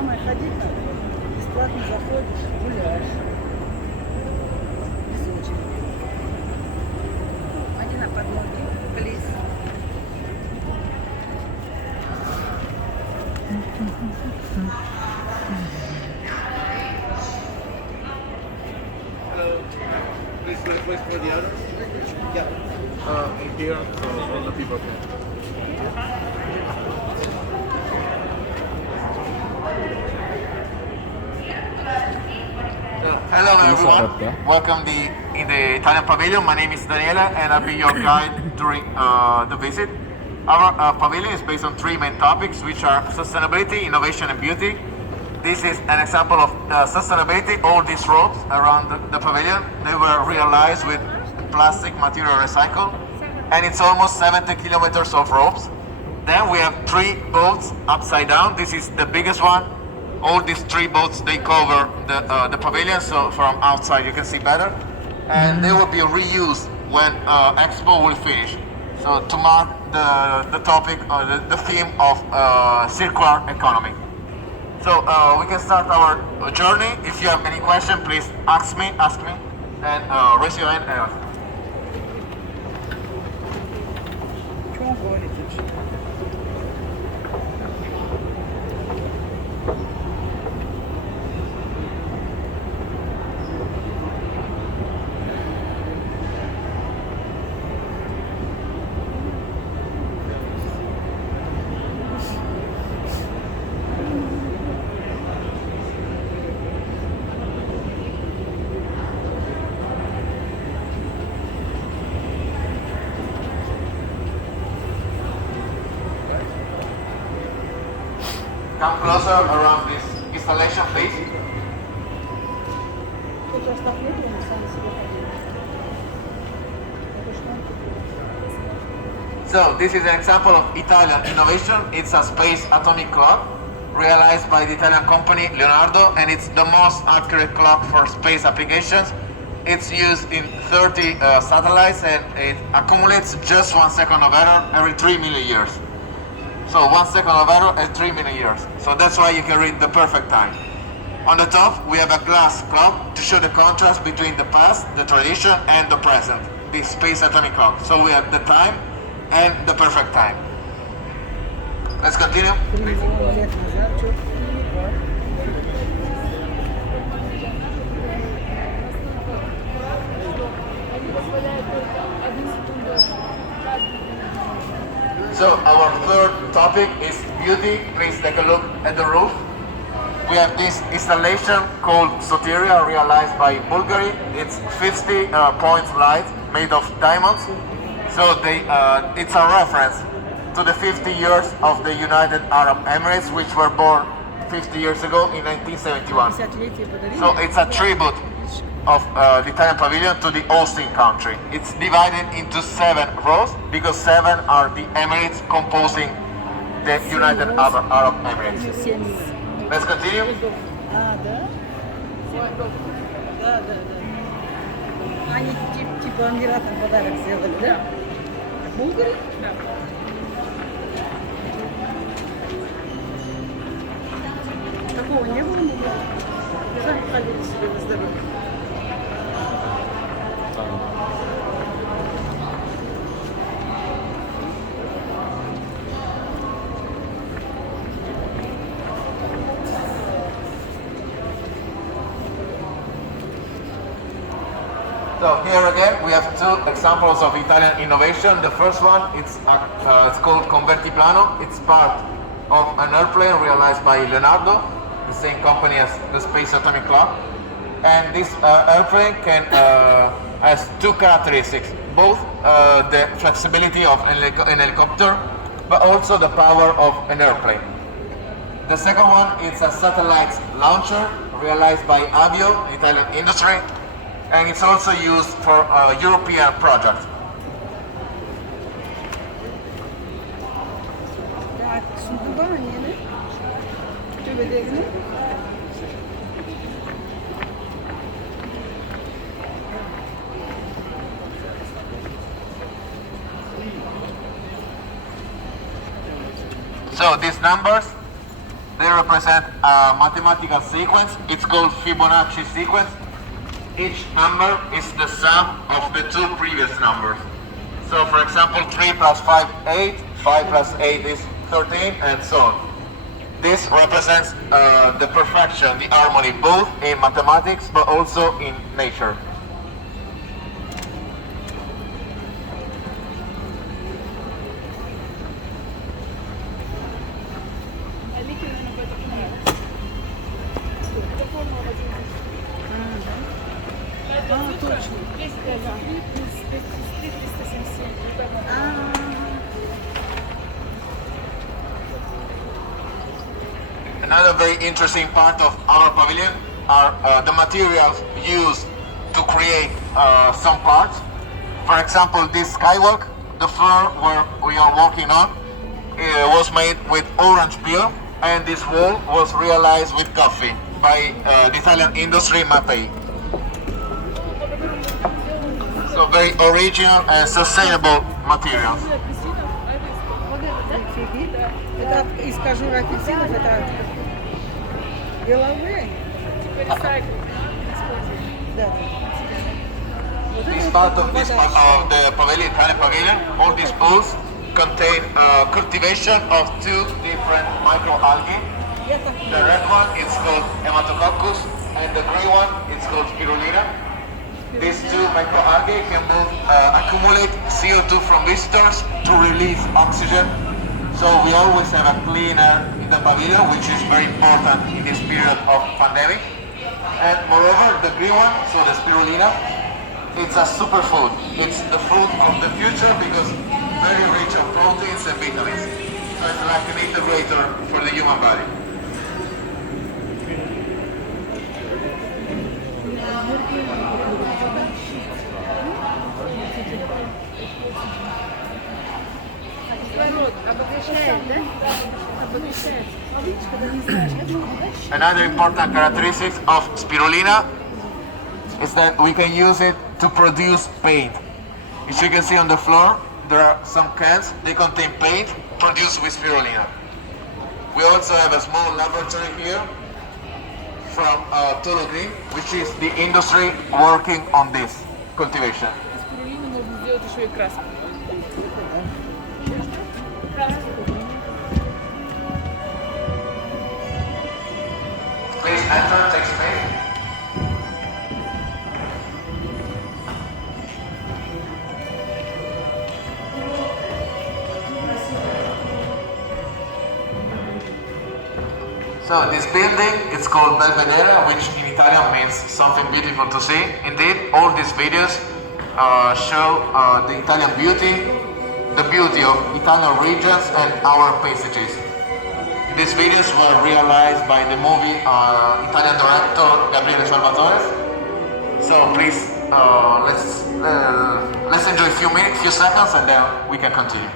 мамой ходить надо. Бесплатно заходишь, гуляешь. Без очереди. Они на подноге. Плиз. Hello. Please request for the others? Yeah. In here, so all the people can. Hello everyone, welcome in the Italian Pavilion. My name is Daniela and I'll be your guide during the visit. Our pavilion is based on three main topics, which are sustainability, innovation and beauty. This is an example of sustainability. All these ropes around the pavilion, they were realized with plastic material recycled, and it's almost 70 kilometers of ropes. Then we have three boats upside down. This is the biggest one. All these three boats, they cover the pavilion, so from outside you can see better. And they will be reused when Expo will finish. So to mark the topic, or the theme of circular economy. So we can start our journey. If you have any question, please ask me, and raise your hand. Чего говорите? Come closer around this installation, please. Тут оставление, мы сами себе ходим. Это что? So this is an example of Italian innovation. It's a space atomic clock realized by the Italian company Leonardo, and it's the most accurate clock for space applications. It's used in 30 satellites, and it accumulates just 1 second of error every 3 million years. So 1 second of error at 3 million years. So that's why you can read the perfect time. On the top, we have a glass clock to show the contrast between the past, the tradition, and the present, the space atomic clock. So we have the time and the perfect time. Let's continue. 3 миллиона лет назад что-то So our third topic is beauty. Please take a look at the roof. We have this installation called Soteria, realized by Bulgari. It's 50 points light made of diamonds. So it's a reference to the 50 years of the United Arab Emirates, which were born 50 years ago in 1971. 50-летие подарили. So it's a tribute of the Italian pavilion to the hosting country. It's divided into 7 rows because 7 are the Emirates composing the United Arab Emirates. Let's continue. А, да? Да, да, да. Они типа Эмиратам подарок сделали, да? Булгари? Да. Такого не было, сами ходили себе на здоровье. So here again we have 2 examples of Italian innovation. The first one, it's called Convertiplano. It's part of an airplane realized by Leonardo, the same company as the Space Atomic Clock. And this airplane has 2 characteristics, both the flexibility of an helicopter, but also the power of an airplane. The second one is a satellite launcher realized by Avio, Italian industry, and it's also used for European projects. Так, судьбание, да? Что вы делаете? So these numbers They represent a mathematical sequence. It's called Fibonacci sequence. Each number is the sum of the two previous numbers. So for example, 3 plus 5, 8, 5 plus 8 is 13, and so on. This represents the perfection, the harmony, both in mathematics but also in nature. Another very interesting part of our pavilion are the materials used to create some parts. For example, this skywalk, the floor where we are walking on, was made with orange peel, and this wall was realized with coffee by the Italian industry Mapei. So very original and sustainable materials. Это из кожуры апельсинов, это деловые. Да. This part of the pavilion, Italian pavilion, all these booths contain cultivation of two different microalgae. The red one is called Hematococcus, and the gray one is called Spirulina. These two microalgae can both accumulate CO2 from visitors to release oxygen. So we always have a clean air in the pavilion, which is very important in this period of pandemic. And moreover, the green one, so the spirulina, it's a superfood. It's the food of the future because very rich of proteins and vitamins. So it's like an integrator for the human body. Another important characteristic of spirulina is that we can use it to produce paint. As you can see on the floor, there are some cans. They contain paint produced with spirulina. We also have a small laboratory here from Tolo Green, which is the industry working on this cultivation. Please enter, take space. So this building, it's called Belvedere, which in Italian means something beautiful to see. Indeed, all these videos show the Italian beauty, the beauty of Italian regions and our paysages. These videos were realized by the movie Italian director Gabriele Salvatore. So please, let's enjoy a few seconds, and then we can continue.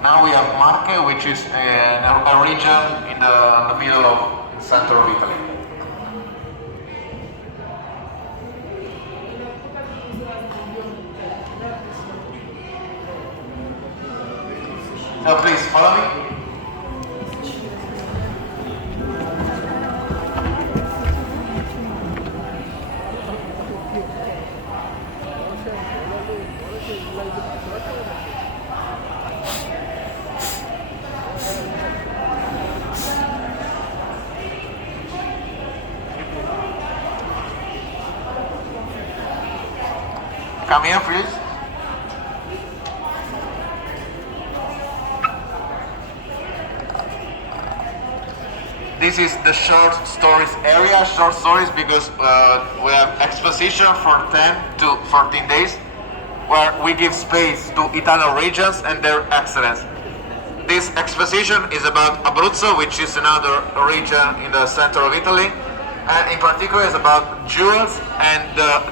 Now we have Marche, which is a region in the middle of the center of Italy. So please follow me. Come here, please. This is the short stories area, short stories because we have exposition for 10 to 14 days where we give space to Italian regions and their excellence. This exposition is about Abruzzo, which is another region in the center of Italy, and in particular it's about jewels and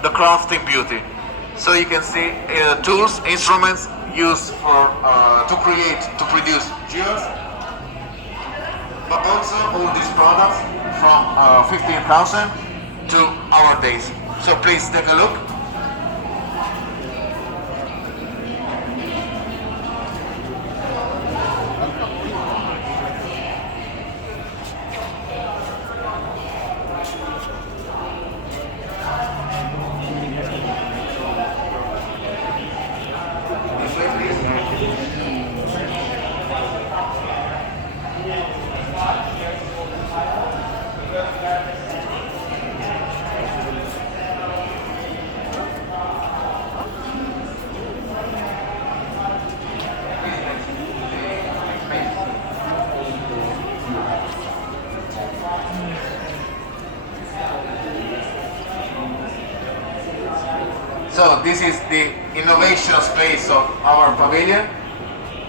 the crafting beauty. So you can see tools, instruments used for to produce jewels, but also all these products from 15,000 to our days. So please take a look. So this is the innovation space of our pavilion.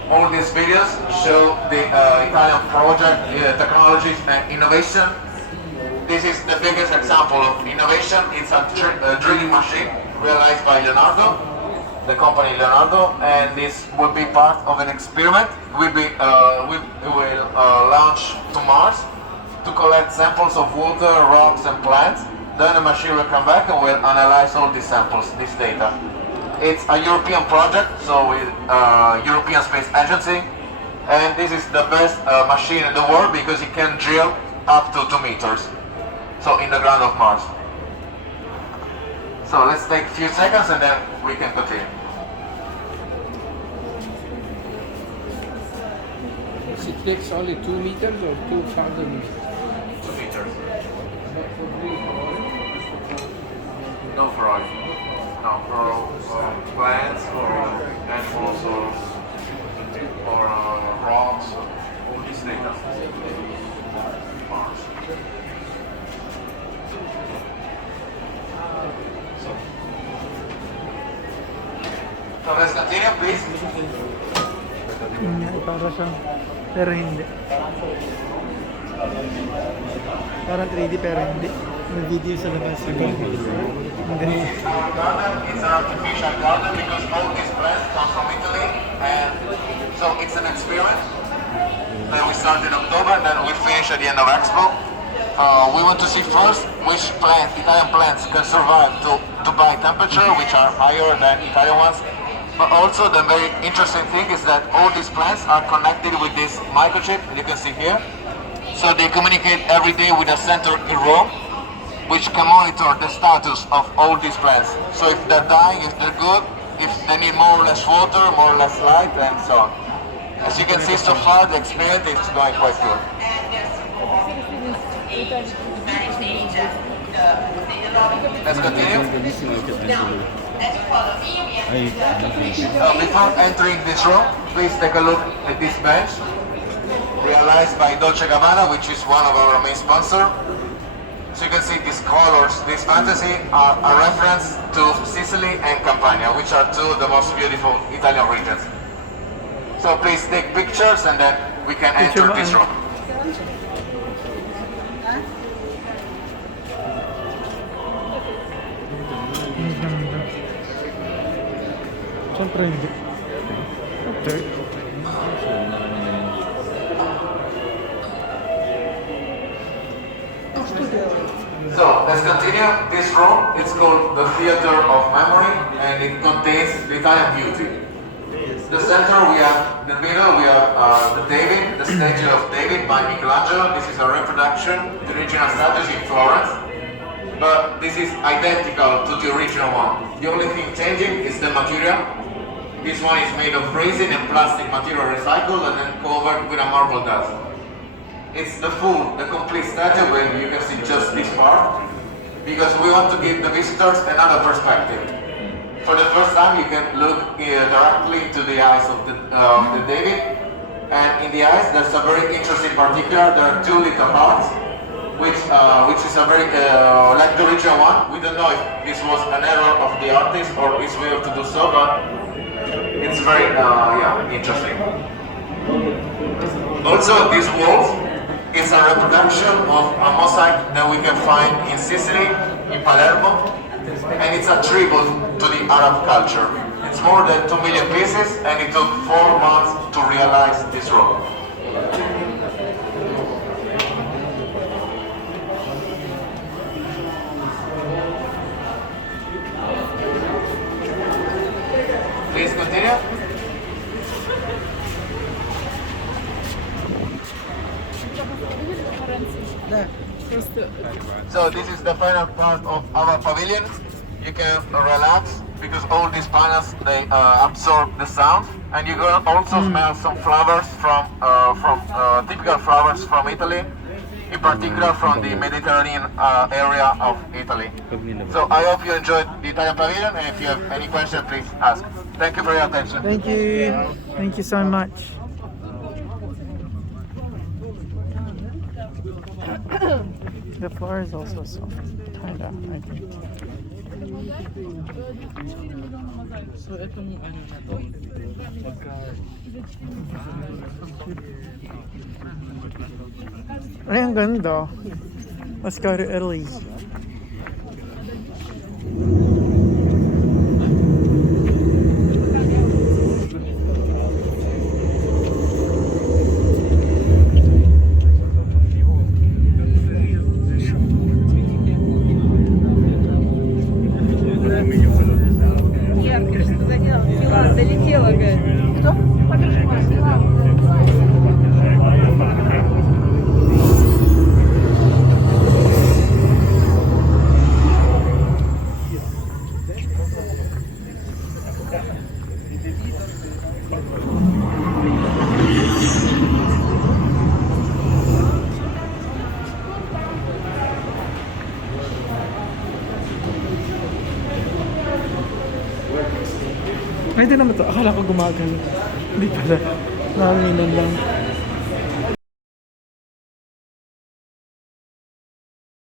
All these videos show the Italian project, technologies and innovation. This is the biggest example of innovation. It's a drilling machine realized by Leonardo, the company Leonardo, and this will be part of an experiment. We will launch to Mars to collect samples of water, rocks and plants. Then the machine will come back and will analyze all these samples, this data. It's a European project, so with European Space Agency, and this is the best machine in the world because it can drill up to 2 meters, so in the ground of Mars. So let's take a few seconds and then we can continue. It takes only 2 meters or 2,000 meters? 2 meters. No for oil. No, for plants, for animals, or rocks, all this data. Mars. So let's continue, please. Para siyang, pero hindi. Parang 3D pero hindi. May video sa labas. Ang galing. Our garden is an artificial garden because all these plants come from Italy, and so it's an experiment. Then we start in October, and then we finish at the end of Expo. We want to see first which plants, Italian plants, can survive to Dubai temperature, which are higher than Italian ones. But also the very interesting thing is that all these plants are connected with this microchip you can see here. So they communicate every day with a center in Rome, which can monitor the status of all these plants. So if they're dying, if they're good, if they need more or less water, more or less light, and so on. As you can see so far, the experience is going quite good. Let's continue. Before entering this room, please take a look at this bench, realized by Dolce & Gabbana, which is one of our main sponsors. So you can see these colors, this fantasy are a reference to Sicily and Campania, which are two of the most beautiful Italian regions. So please take pictures and then we can enter this room. Siyempre hindi. Okay. So let's continue. This room is called the Theater of Memory, and it contains the Italian beauty. The center we have, the middle we have the David, the statue of David by Michelangelo. This is a reproduction, the original statue in Florence, but this is identical to the original one. The only thing changing is the material. This one is made of resin and plastic material recycled and then covered with a marble dust. It's the complete statue where you can see just this part, because we want to give the visitors another perspective. For the first time, you can look directly to the eyes of the David, and in the eyes there's a very interesting particular. There are two little hearts, which is a very like the original one. We don't know if this was an error of the artist or his way to do so, but it's very interesting. Also, these walls, It's a reproduction of a mosaic that we can find in Sicily, in Palermo, and it's a tribute to the Arab culture. It's more than 2 million pieces, and it took 4 months to realize this role. Please continue. So this is the final part of our pavilion. You can relax because all these panels they absorb the sound, and you can also smell some flowers from typical flowers from Italy, in particular from the Mediterranean area of Italy. So I hope you enjoyed the Italian pavilion, and if you have any questions, please ask. Thank you for your attention. Thank you. Thank you so much. The floor is also soft, kinda, I think. So, itong ano na to, pagka... Ay, ang ganda. Let's go to Italy. Ярко, что заделал. Фила долетела, говорит. Кто? Ay, di naman to. Akala ko gumagano. Hindi pala. Nanginan lang.